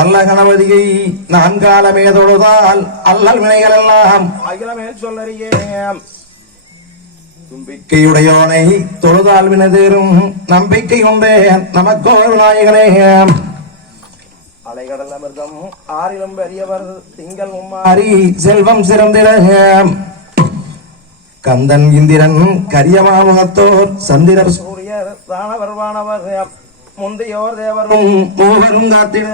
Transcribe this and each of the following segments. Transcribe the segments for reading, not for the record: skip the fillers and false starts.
நல்ல கணபதியை நான் காலமே தொழுதால் அல்லல் வினைகள் எல்லாம் அகிலமே சொல்லறியே தும்பிக்கையுடையோனை தொழுதால் வினதேறும் நம்பிக்கை கொண்டே நமக்கோ விநாயகனே அலைகடல் அமிர்தம் ஆறிலும் பெரியவர் திங்கள் மும்மாரி செல்வம் சிறந்திட கந்தன் இந்திரன் கரியமாமுகத்தோர் சந்திரர் சூரியர் தானவர் வானவர் முந்தையோர் தேவரும் மூவரும் காத்திட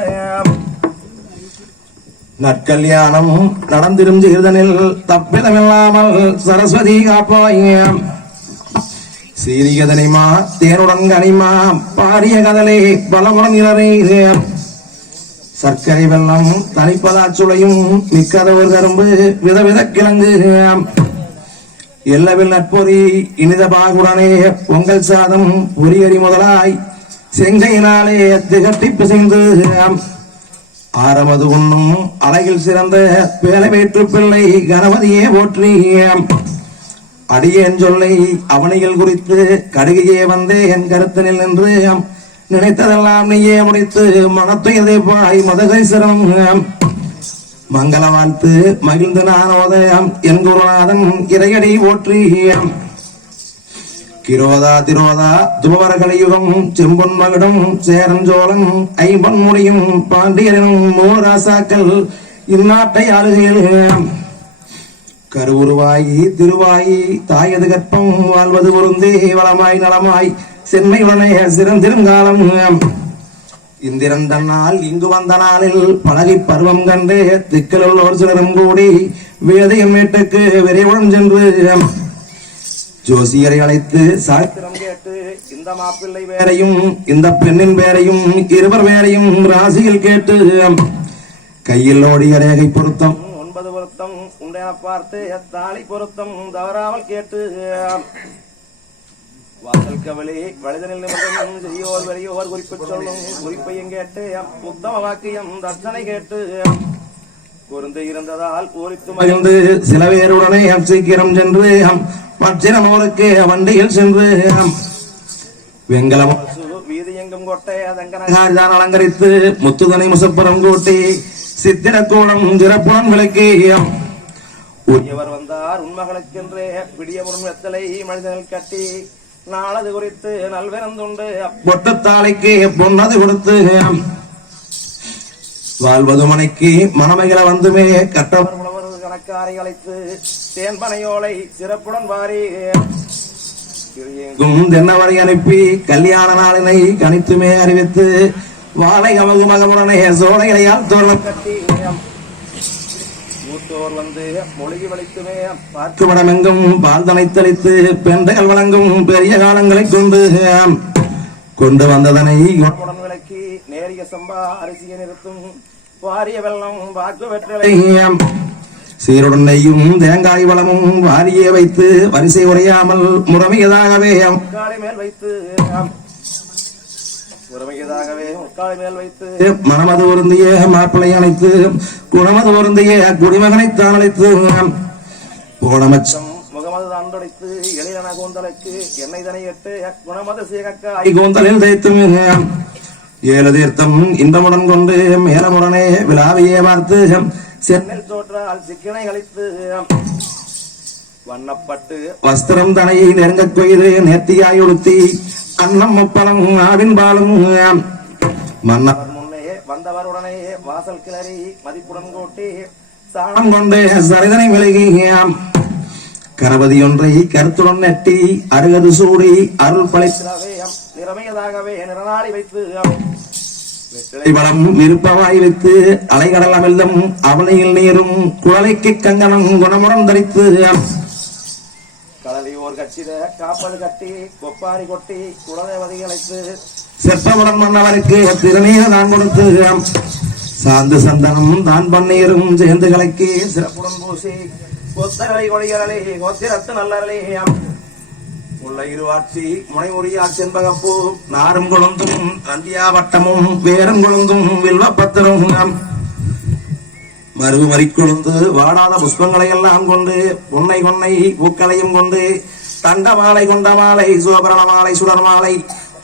நற்கல்யாணம் நடந்திரும் செய்தனில் தப்பிதமில்லாமல் சரஸ்வதி காப்பாயம் சீரியதனிமா தேனுடன் கனிமா பாரிய கதலை பலமுடன் இளரை சர்க்கரை வெள்ளம் தனிப்பதாச்சுளையும் மிக்கதவர் கரும்பு விதவித கிழங்கு எல்லவில் நட்பொறி இனித பாகுடனே பொங்கல் சாதம் பொரியரி முதலாய் செங்கையினாலே திகட்டி பிசைந்து ஆரமது உண்ணும் அழகில் சிறந்த பேலை வேற்று பிள்ளை கணபதியே போற்றி அடியேன் சொல்லை அவனிகள் குறித்து கடுகையே வந்து என் கருத்தினில் நின்று நினைத்ததெல்லாம் நீயே முடித்து மனத்துயதை பாய் மதகை சிரம் மங்கள வாழ்த்து மகிழ்ந்து நானோதயம் என் குருநாதன் இறையடி போற்றி கிரோதா திரோதா துபவர கலியுகம் செம்பொன் மகிடம் சேரஞ்சோழன் ஐம்பொன் முடியும் பாண்டியனும் மூராசாக்கள் இந்நாட்டை ஆளுகையில் கருவுருவாயி திருவாயி தாயது கற்பம் வாழ்வது பொருந்தே வளமாய் நலமாய் சென்மையுடனே சிறந்திருங்காலம் இந்திரன் தன்னால் இங்கு வந்த நாளில் பழகி பருவம் கண்டு திக்கலுள்ளோர் சிலரும் கூடி வேதையின் வீட்டுக்கு விரைவுடன் சென்று ஜோசியரை அழைத்து சாஸ்திரம் கேட்டு இந்த மாப்பிள்ளை பேரையும் இந்த பெண்ணின் பேரையும் இருவர் பேரையும் ராசியில் கேட்டு கையில் ஓடிய ரேகை பொருத்தம் 9 பொருத்தம் உண்டென பார்த்து தாலி பொருத்தம் தவறாமல் கேட்டு வாசல் கவலை வழிதனில் நிமிடம் செய்யோர் வெளியோர் குறிப்பு சொல்லும் குறிப்பையும் கேட்டு உத்தம வாக்கியம் தர்சனை கேட்டு பொருந்து இருந்ததால் பூரித்து மகிழ்ந்து சில பேருடனே சீக்கிரம் சென்று பச்சினமோருக்கு வண்டியில் சென்று வெங்கலம் வீதி எங்கும் கொட்டை அதங்கனகாரிதான் அலங்கரித்து முத்துதனை முசப்புறம் கூட்டி சித்திரக்கூடம் சிறப்பான் விளக்கி உரியவர் வந்தார் உண்மகளுக்கென்றே பிடியமுடன் வெத்தலை மனிதனில் கட்டி நாளது குறித்து நல்விறந்துண்டு பொட்டத்தாளைக்கு பொன்னது கொடுத்து வாழ்வது மனைக்கு மணமைகளை வந்துமே கட்டவர் கணக்காரை அழைத்து தேன்பனையோலை சிறப்புடன் வாரி தென்னவரை அனுப்பி கல்யாண நாளினை கணித்துமே அறிவித்து வாழை அமகு மகமுடனே சோழைகளையால் தோழம் கட்டி மூத்தோர் வந்து மொழிகி வலித்துமே பார்த்துவடமெங்கும் பால் தனைத்தளித்து பெண்கள் வழங்கும் பெரிய காலங்களை கொண்டு வந்ததனை விளக்கி நேரிய சம்பா அரிசியை நிறுத்தும் வாரிய வெள்ளம் வாக்கு வெற்றலை சீருடன் நெய்யும் தேங்காய் வளமும் வாரியே வைத்து வரிசை உடையாமல் முறைமையதாகவே முக்காலை மேல் வைத்து மனமது பொருந்திய மாப்பிள்ளை அணைத்து குணமது பொருந்திய குடிமகனைத்தான் அழைத்து போனமச்சம் முகமது தாண்டடைத்து எளியன கூந்தலுக்கு எண்ணெய் தனை எட்டு குணமது சீகக்காய் கூந்தலில் தைத்து 7 தீர்த்தம் இன்பமுடன் கொண்டு மேலமுடனே விழாவையே பார்த்து சென்னில் தோற்றால் சிக்கனை அளித்து வண்ணப்பட்டு வஸ்திரம் தனையை நெருங்க கொய்து நேர்த்தியாய் உடுத்தி அன்னம் முப்பலம் ஆவின் பாலும் மன்னர் முன்னே வந்தவருடனே வாசல் கிளறி மதிப்புடன் கூட்டி சாணம் கொண்டு சரிதனை விலகியாம் கணபதி ஒன்றை கருத்துடன் நெட்டி அருகது சூடி அருள் பழித்தவே நிறமையதாகவே நிறநாடி வைத்து வளம் விருப்பமாய் வைத்து அலைகடல் அமிழ்தம் அவனையில் நீரும் குழலைக்கு கங்கணம் குணமுடன் தரித்து கடலையோர் கட்சித காப்பது கட்டி கொப்பாரி கொட்டி குலதேவதை அழைத்து செப்பமுடன் மன்னவருக்கு திருநீர நான் கொடுத்து சாந்து சந்தனம் தான் பன்னீரும் சேர்ந்து கலக்கி சிறப்புடன் பூசி கொத்தரலை கொடியரலை கொத்திரத்து நல்லரலை உள்ள இருவாட்சி முனை உரியார் செண்பகப்பூ நாரும் கொழுந்தும் தந்தியா வட்டமும் வேரும் கொழுந்தும் வில்வப்பத்தரும் மருவு மறிக்கொழுந்து வாடாத புஷ்பங்களை எல்லாம் கொண்டு பொன்னை கொன்னை பூக்களையும் கொண்டு தண்ட மாலை கொண்ட மாலை சுவபரண மாலை சுடர் மாலை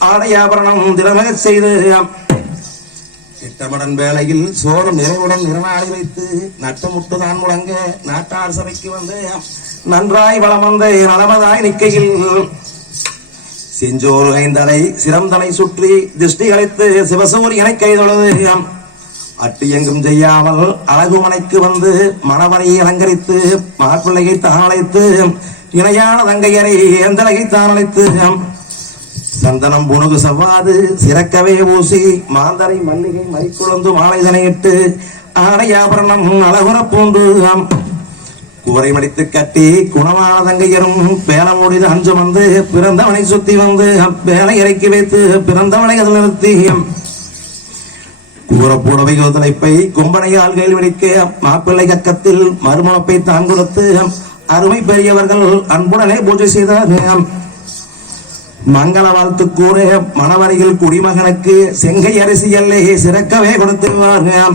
ஆடையாபரணம் திறமக செய்து திட்டமிடன் வேளையில் சோறு நிறைவுடன் நிறநாளி வைத்து நட்டமுட்டு தான் முழங்க நாட்டார் சபைக்கு வந்து நன்றாய் வளம் வந்த நலமதாய் நிக்கையில் செஞ்சோறு ஐந்தடை சிறந்தனை சுற்றி திருஷ்டி அழைத்து சிவசூரியனை கைதொழுது அட்டு எங்கும் செய்யாமல் அழகுமனைக்கு வந்து மணவரை அலங்கரித்து மாப்பிள்ளையை தான் அழைத்து இணையான தங்கையரை எந்தலையை தான் அழைத்து சந்தனம் புனுகு சவ்வாது சிறக்கவே ஊசி மாந்தரை மல்லிகை மறிக்குழந்து மாலைதனையிட்டு ஆடையாபரணம் அழகுற பூண்டு குவரை மடித்து கட்டி குணமான தங்கையரும் பேலமூடிது அஞ்சு வந்து பிறந்தவனை சுத்தி வந்து வேலை இறக்கி வைத்து பிறந்தவனை அதில் நிறுத்தி கூறப்புடவை தலைப்பை கும்பனையால் கேள்விடிக்க மாப்பிள்ளை கக்கத்தில் மறுமணப்பை தான் கொடுத்து அருமை பெரியவர்கள் அன்புடனே பூஜை செய்தார். மங்கள வாழ்த்து கூற மணவரையில் குடிமகனுக்கு செங்கை அரிசியல்லே சிறக்கவே கொடுத்துவார்கள்.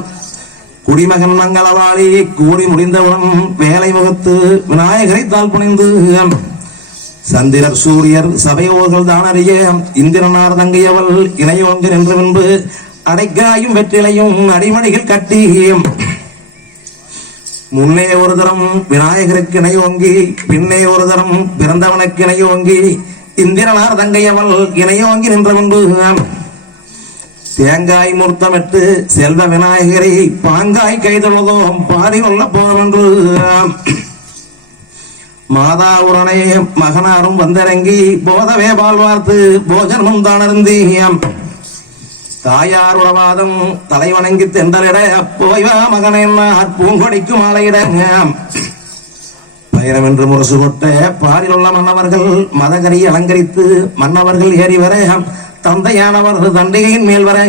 குடிமகன் மங்களவாளி கூடி முடிந்தவுடன் வேலை முகத்து விநாயகரை தாழ் புனிந்து சந்திரர் சூரியர் சபையோர்கள் தான் அறிய இந்திரனார் தங்கையவள் இணையோங்கு நின்று முன்பு அடைக்காயும் வெற்றிலையும் அடிமணிகள் கட்டி முன்னே ஒரு தரம் விநாயகருக்கு இணையோங்கி பின்னே ஒரு தரம் பிறந்தவனுக்கு இணையோங்கி இந்திரனார் தங்கையவள் இணையோங்கி நின்ற முன்பு தேங்காய் மூர்த்தமிட்டு செல்வ விநாயகரை பாங்காய் கைதொழுதோம் பாடி கொள்ள போவென்று மாதா உடனே மகனாரும் வந்திறங்கி போதவே பால் வார்த்து போஜனமும் தானருந்தியம் தாயார் உறவாதம் தலைவணங்கி தெண்டலிட போய்வா மகனை பூங்கொடிக்கு மாலையிட பயிரம் என்று முரசு கொட்ட பாரில் உள்ள மன்னவர்கள் மதகரி அலங்கரித்து மன்னவர்கள் ஏறி வர தந்தையானவர் தண்டிகையின் மேல் வர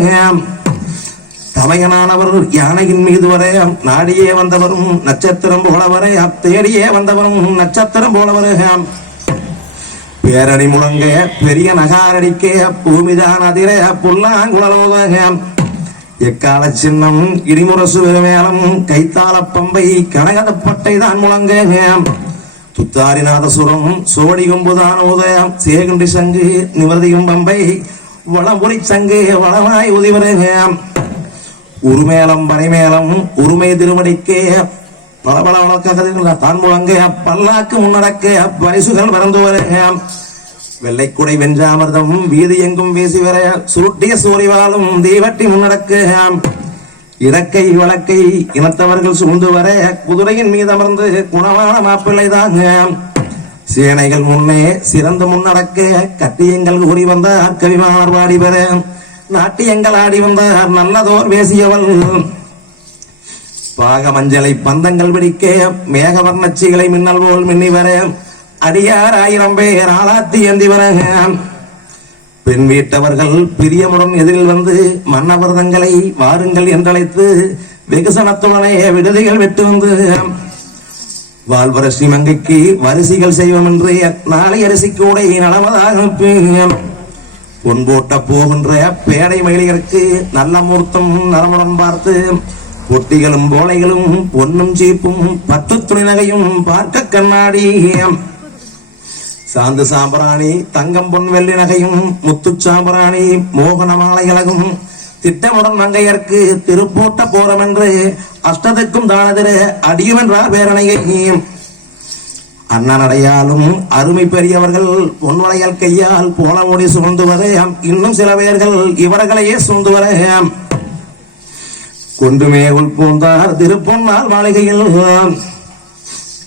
தமையனானவர் யானையின் மீது வர நாடியே வந்தவரும் நட்சத்திரம் போல வர தேடியே வந்தவரும் நட்சத்திரம் போல வர பேரணி முழங்க பெரிய நகாரடிக்க பூமிதான் அதிர புல்லாங்குழலோத எக்கால சின்னம் இடிமுரசு மேளம் கைத்தாள பம்பை கனகதப்பட்டை தான் முழங்க துத்தாரிநாதசுரம் சோடி கொம்புதான் உதயம் சேகுண்டி சங்கு நிவர்த்தியும் பம்பை வளம்புரி சங்கு வளமாய் உதிவருங்க உருமேளம் பனைமேளம் உரிமை திருமடிக்கே பல பல வழக்காக தான் முழங்க பல்லாக்கு முன்னடக்க பரிசுகள் பறந்து வருங்க வெள்ளைக்குடை வென்ற அமிர்தம் வீதி எங்கும் வீசி வர சுருட்டிய சூரிவாலும் தீவட்டி முன்னடக்க இடக்கை வழக்கை இனத்தவர்கள் சூழ்ந்து வர குதிரையின் மீது அமர்ந்து குணமான மாப்பிள்ளை தாங்க சேனைகள் முன்னே சிறந்து முன்னடக்க கட்டியங்கள் கூறி வந்தார் கவிமார் வாடி வர நாட்டியங்கள் ஆடி வந்தார் நல்லதோர் பேசியவள் பாக மஞ்சளை பந்தங்கள் பிடிக்க மேக வர்ணச்சிகளை மின்னல் போல் மின்னி வர அடியார் 1000 பேர் ஆளாத்தி ஏந்தி வர பெண் வீட்டவர்கள் பிரியமுடன் எதிரில் வந்து மன்னவர்தங்களை வாருங்கள் என்றழைத்து வெகுசனத்துடனே விடுதிகள் விட்டு வந்து வாழ்வர ஸ்ரீமங்கைக்கு வரிசைகள் செய்வோம் என்று நாளை அரிசி கூடை நலவதாக பொன் போட்ட போகின்ற பேடை மகளிருக்கு நல்ல மூர்த்தம் நலமுடன் பார்த்து பொட்டிகளும் போலைகளும் பொன்னும் சீப்பும் பட்டு துணி நகையும் பார்க்க கண்ணாடி சாந்து சாம்பராணி தங்கம் பொன் வெள்ளி நகையும் முத்து சாம்பராணி மோகன மாலைகளும் திட்டமுடன் மங்கையர்க்கு திருப்போட்ட போறம் என்று அஷ்டத்துக்கும் தானதிர அடியும் என்றார் பேரணையை அண்ணனடையாலும் அருமை பெரியவர்கள் பொன்வளையல் கையால் போன முடி சுமந்து வர இன்னும் சில பேர்கள் இவர்களையே சுமந்து வர கொண்டுமே உள்பூந்தார் திருப்பொன்னால் மாளிகையில்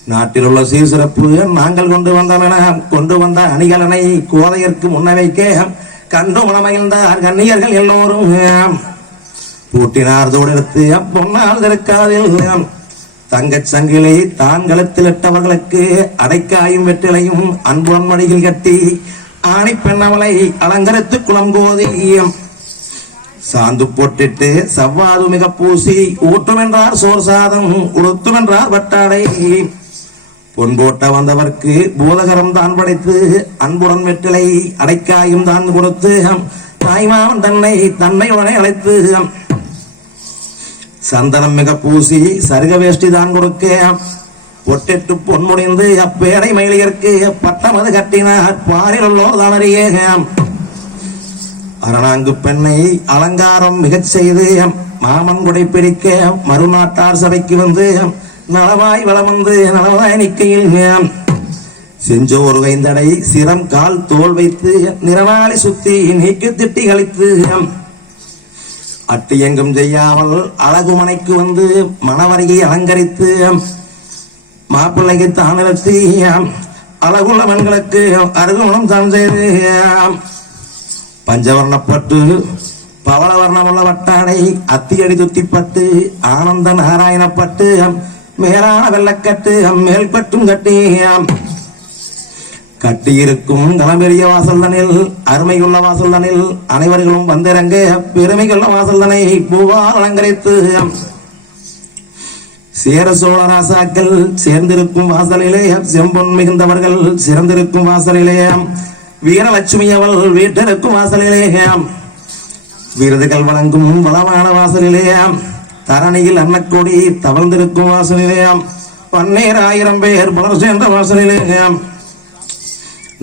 நாட்டில் உள்ள சீர்சிறப்பு நாங்கள் கொண்டு வந்த அணிகலனை கோதையற்கு முன்ன வைக்க கண்டு மனமகிழ்ந்தார் கண்ணியர்கள் எல்லோரும் பூட்டினார் தோடெடுத்து அப்பொன்னால் இருக்காதில் தங்கச் சங்கிலை தான் கழுத்தில் இட்டவர்களுக்கு அடைக்காயும் வெற்றிலையும் அன்புடன் மடியில் கட்டி ஆணி பெண்ணவளை அலங்கரித்து குளங்கோதியம் சாந்து போட்டிட்டு சவ்வாது மிக பூசி ஊற்றுமென்றார் சோர் சாதம் உடுத்துமென்றார் வட்டாடை பொன் போட்ட வந்தவர்க்கு பூதகரம் தான் படைத்து அன்புடன் வெற்றிலை அடைக்காயும் தான் கொடுத்து தாய்மாவன் தன்னை உடனே அழைத்து சந்தனம் மிக பூசி சருக வேஷ்டி தான் கொடுக்க பொட்டிட்டு பொன் முடிந்து அப்பேடை மயிலியருக்கு பட்டம் அது கட்டினார் பாரில் உள்ளோர் தான் அறிய அரணாங்கு பெண்ணை அலங்காரம் மிகச் செய்து மாமன் குடை பிடிக்க மறுநாட்டார் சபைக்கு வந்து நலவாய் வளம் வந்து நலவாய் நிக்கையில் செஞ்சோர் வைந்தடை சிரம் கால் தோல் வைத்து நிறவாளி சுத்தி நீக்கி திட்டி கழித்து அட்டு எங்கும் செய்யாமல் அழகுமனைக்கு வந்து மணவரையை அலங்கரித்து மாப்பிள்ளைக்கு தானிலத்தி அழகுள்ள மண்களுக்கு அருகுமணம் தான் செய்து பஞ்சவர்ணப்பட்டு பவளவர்ணமுள்ள வட்டாடை அத்தியடி துத்திப்பட்டு ஆனந்த நாராயணப்பட்டு மேலான வெள்ளக்கட்டு மேல்பட்டும் கட்டி கட்டியிருக்கும் களம்பெரிய வாசல் தனில் அருமையுள்ள வாசல் தனில் அனைவர்களும் வந்திறங்க பெருமைக்குள்ள வாசல் தனை பூவால் அலங்கரித்து சேர சோழ ராசாக்கள் சேர்ந்திருக்கும் வாசலிலே செம்பொன் மிகுந்தவர்கள் சிறந்திருக்கும் வாசலிலே வீரலட்சுமி அவள் வீட்டிற்கும் வாசலிலே விருதுகள் வழங்கும் வளமான வாசலிலே தரணியில் அன்னக்கொடி தவழ்ந்திருக்கும் வாசலிலே பன்னீர் 1000 பேர் புலர் சேர்ந்த வாசலிலே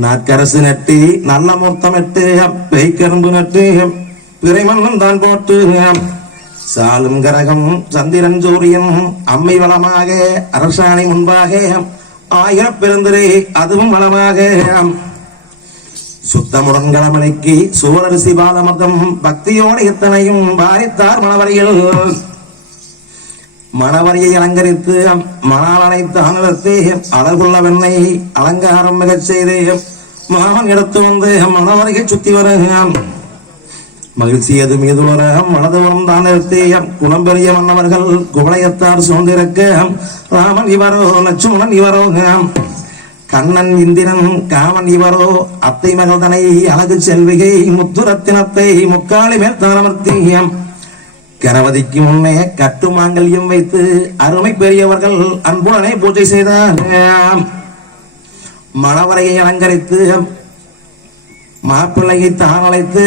நாக்கரசு நட்டு நல்ல மூர்த்தமிட்டு பெய்கரும்பு நட்டு பிறைமண்ணும் தான் போட்டு சாலும் கரகம் சந்திரன் சூரியன் அம்மை வளமாக அரசாணை முன்பாக 1000 பெருந்திரை அதுவும் வளமாக சுத்தமுடன் களமலைக்கு சூழரிசி பாலமர்தம் பக்தியோடு எத்தனையும் பாரித்தார் மணவரையை அலங்கரித்து மணாலனை தானிலத்தை அழகுள்ள வெண்ணை அலங்காரம் மிகச் செய்து மாமன் எடுத்து வந்து மணவரையை சுத்தி வர மகிழ்ச்சி அது மீதுவர மனது வரும் தானிலத்தை குணம்பெரிய மன்னவர்கள் குவளையத்தார் சோர்ந்திருக்க ராமன் இவரோ லட்சுமணன் இவரோ கண்ணன் இந்திரன் காமன் இவரோ அத்தை மகள் தனை அழகு செல்விகை முத்துரத்தினத்தை முக்காலி மேல் தானமர்த்தியம் கணவதிக்கு முன்னே கட்டு மாங்கல்யம் வைத்து அருமை பெரியவர்கள் அன்புடனே பூஜை செய்தார் மணவரையை அலங்கரித்து மாப்பிள்ளையை தான் அழைத்து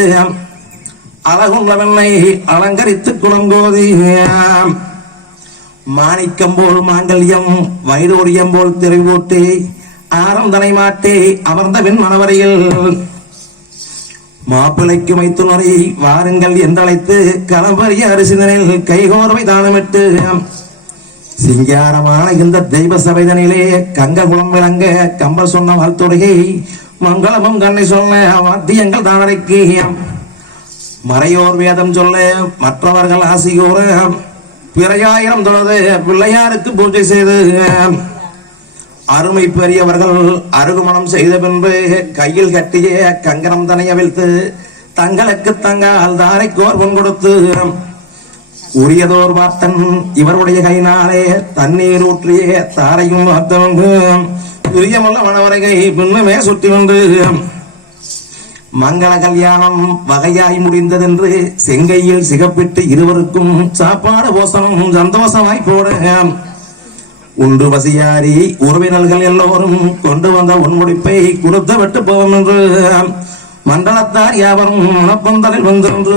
அழகுள்ள வெண்ணை அலங்கரித்து குளங்கோதி மாணிக்கம் போல் மாங்கல்யம் வைடூரியம் போல் திரைபோட்டி ஆரந்தனை மாட்டி அமர்ந்த வெண் மணவரையில் மாப்பிளைக்கு மைத்துணரை வாருங்கள் என்றழைத்து களம்பரிய அரிசிதனில் கைகோர்வை தானமிட்டு சிங்காரமான இந்த தெய்வ சபைதனிலே கங்க குளம் விளங்க கம்பல் சொன்ன வாழ்த்துறையை மங்களமும் கண்ணை சொல்ல வாத்தியங்கள் தானடைக்கு மறையோர் வேதம் சொல்ல மற்றவர்கள் ஆசியோர பிறையாயிரம் தொழுது பிள்ளையாருக்கு பூஜை செய்து அருமை பெரியவர்கள் அருகுமணம் செய்த பின்பு கையில் கட்டிய கங்கணம் தனைய வைத்து தங்களுக்கு தங்கால் தாரைக்கோர் பொன் கொடுத்து உரியதோர் வார்த்தன் இவருடைய கையினாலே தண்ணீர் ஊற்றிய தாரையும் வார்த்தவங்க பிரியமுள்ள மணவரைகை பின்னுமே சுற்றி வந்து மங்கள கல்யாணம் வகையாய் முடிந்ததென்று செங்கையில் சிகப்பிட்டு இருவருக்கும் சாப்பாடு போசனம் சந்தோஷமாய் போட உண்டு பசியாரி உறவினர்கள் எல்லோரும் கொண்டு வந்த உன்முடிப்பை கொடுத்து விட்டு போவோம் என்று மண்டலத்தார் யாவரும் மனப்பந்தலில் வந்தென்று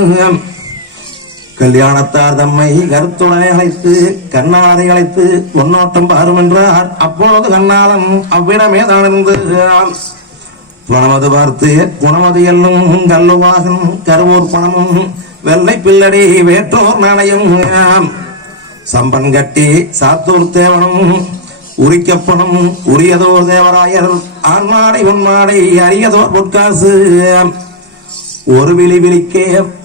கல்யாணத்தார் தம்மை கருத்துடனை அழைத்து கண்ணாரை அழைத்து பொன்னோட்டம் பாரும் என்றார். அப்பொழுது கண்ணாளன் அவ்விடமே தானிருந்து பணமது பார்த்து குணமது எல்லும் கல்லுவாகும் கருவூர் பணமும் வெள்ளை பில்லடி வேற்றோர் நாணயம் சம்பன் கட்டி சாத்தூர் தேவனும் உரிக்கப்படும் உரியதோர் தேவராயர் ஆண்மாடை உன்மாடை அரியதோர் பொற்காசு ஒரு விழி விழிக்க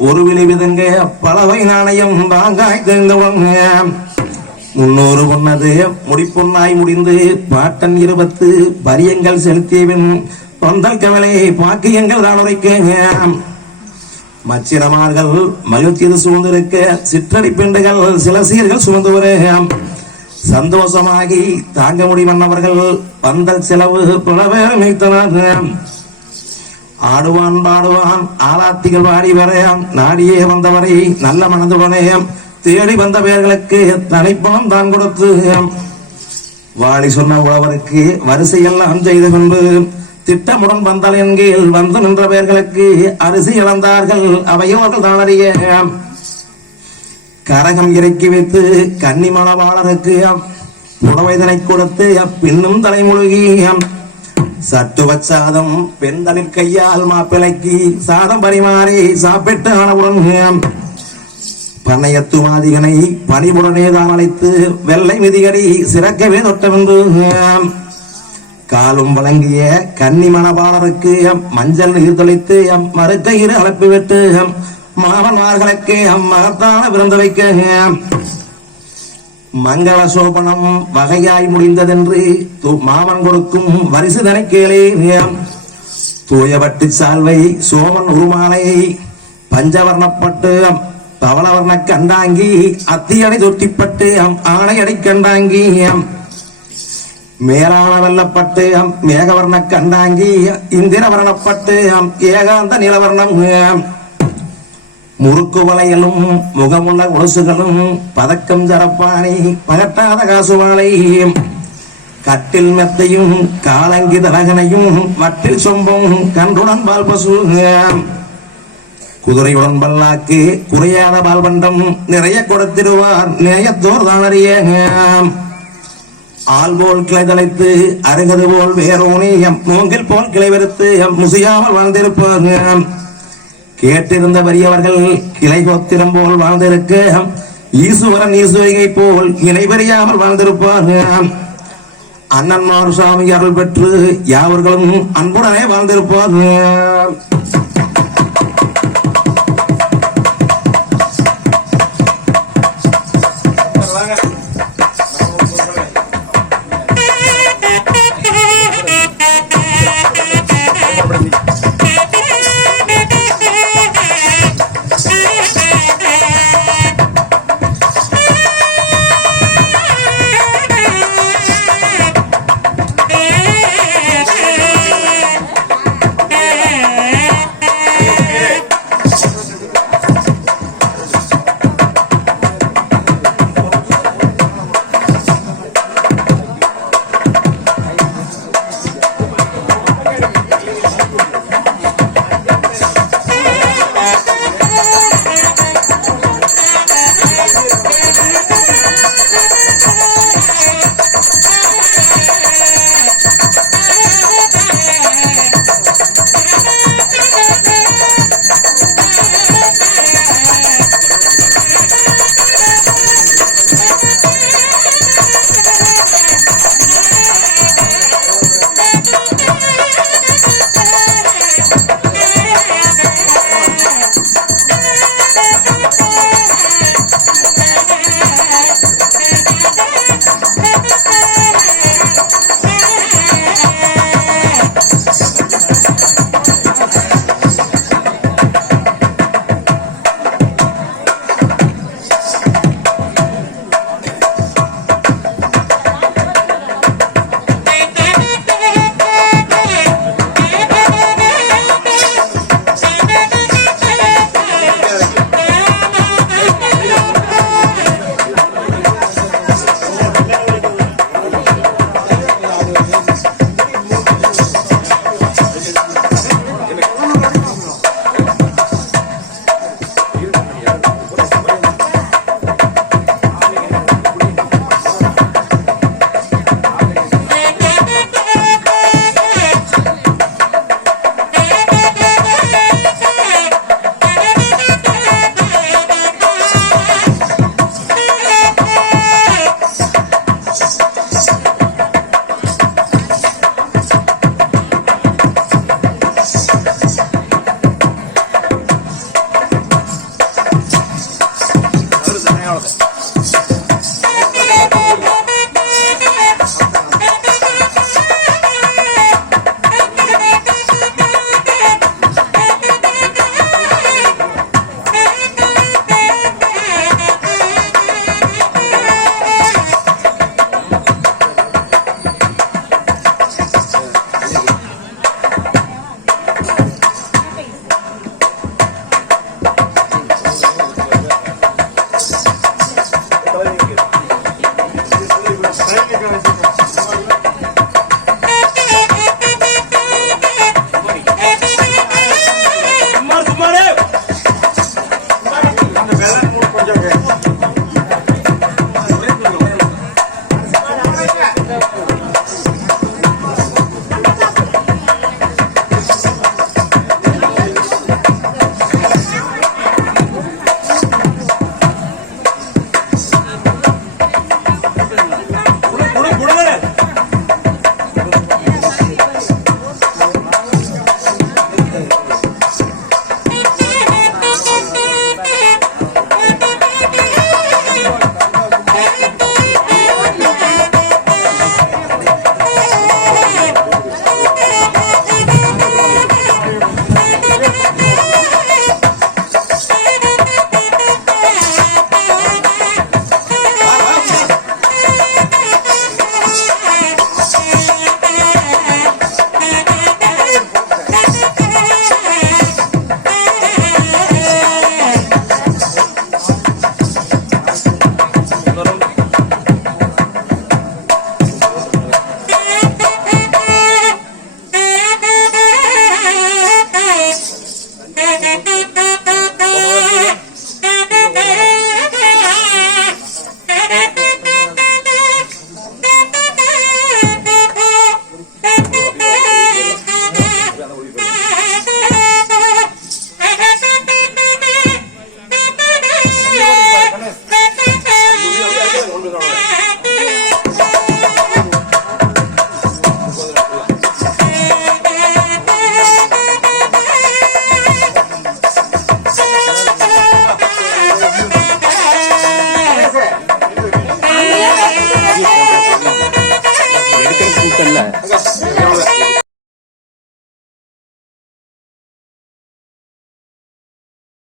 ஒரு விழி விதங்க பலவை நாணயம் வாங்காய் தெரிந்தவன் 300 பொன்னது முடிப்பொன்னாய் முடிந்து பாட்டன் 20 பரியங்கள் செலுத்தியவன் பந்தல் கவலை பாக்கியங்கள் தான் உரைக்க மச்சிரமார்கள் மகிழ்ச்சியது சூழ்ந்திருக்க சிற்றடி பெண்டுகள் சில சீர்கள் சுமந்து வர சந்தோஷமாகி தாங்க முடிவன்னவர்கள் பந்தல் செலவு புலவேறு மீத்தனர் ஆடுவான் பாடுவான் ஆலாத்திகள் வாடி வர நாடியே வந்தவரை நல்ல மனதுடனே தேடி வந்த பேர்களுக்கு தனிப்பணம் தான் கொடுத்து வாடி சொன்ன உழவருக்கு வரிசையெல்லாம் செய்த பின்பு திட்டமுடன் வந்தால் என்கீழ் வந்து நின்ற பேர்களுக்கு அரிசி இழந்தார்கள் அவையோர்கள் தானறிய கரகம் இறக்கி வைத்து கன்னிமணவாளருக்கு புடவைதனை கொடுத்து பின்னும் தலைமுழுகி சட்டுவ சாதம் பெண்களின் கையால் மாப்பிளைக்கு சாதம் பரிமாறி சாப்பிட்டு ஆனவுடன் பண்ணையத்துவாதிகனை பணிவுடனே தான் அழைத்து வெள்ளை மிதிகடி சிறக்கவே தொட்டவென்று காலும் வழங்கிய கன்னி மணபாளருக்கு மஞ்சள் நீர் தொலைத்து மறுக்கயிறு அழைப்பு விட்டு மாமன்மார்களுக்கு மகத்தான விருந்து வைக்க மங்கள சோபனம் வகையாய் முடிந்ததென்று மாமன் கொடுக்கும் வரிசுதனை கேளே தூயவட்டு சால்வை சோமன் உருமாலை பஞ்சவர்ணப்பட்டு பவளவர்ண கண்டாங்கி அத்தியடை தொட்டிப்பட்டு ஆணையடை கண்டாங்கி மேலான வெல்லப்பட்டு மேகவர்ண கண்டாங்கி இந்திரவர்ணப்பட்டு ஏகாந்த நிலவர்ணம் முறுக்கு வளையலும் முகமுள்ள உலசுகளும் பதக்கம் ஜரப்பானை பகட்டாத காசுவாளை கட்டில் மெத்தையும் காலங்கி தலகனையும் வட்டில் சொம்பும் கன்றுடன் பால் பசு குதிரையுடன் பல்லாக்கு குறையாத பால்பண்டம் நிறைய கொடுத்திடுவார் நேயத்தோர் தானறிய ஆள் போல் கிளை தலைத்து அருகது போல் வேரோனி மூங்கில் போல் கிளை வெறுத்து முசியாமல் வாழ்ந்திருப்பார் கேட்டிருந்த வறியவர்கள் கிளை கோத்திரம் போல் வாழ்ந்திருக்க ஈசுவரன் ஈசுவைகை போல் இணை பெரியாமல் வாழ்ந்திருப்பார் அண்ணன்மார் சாமி அருள் பெற்று யாவர்களும் அன்புடனே வாழ்ந்திருப்பார் அங்க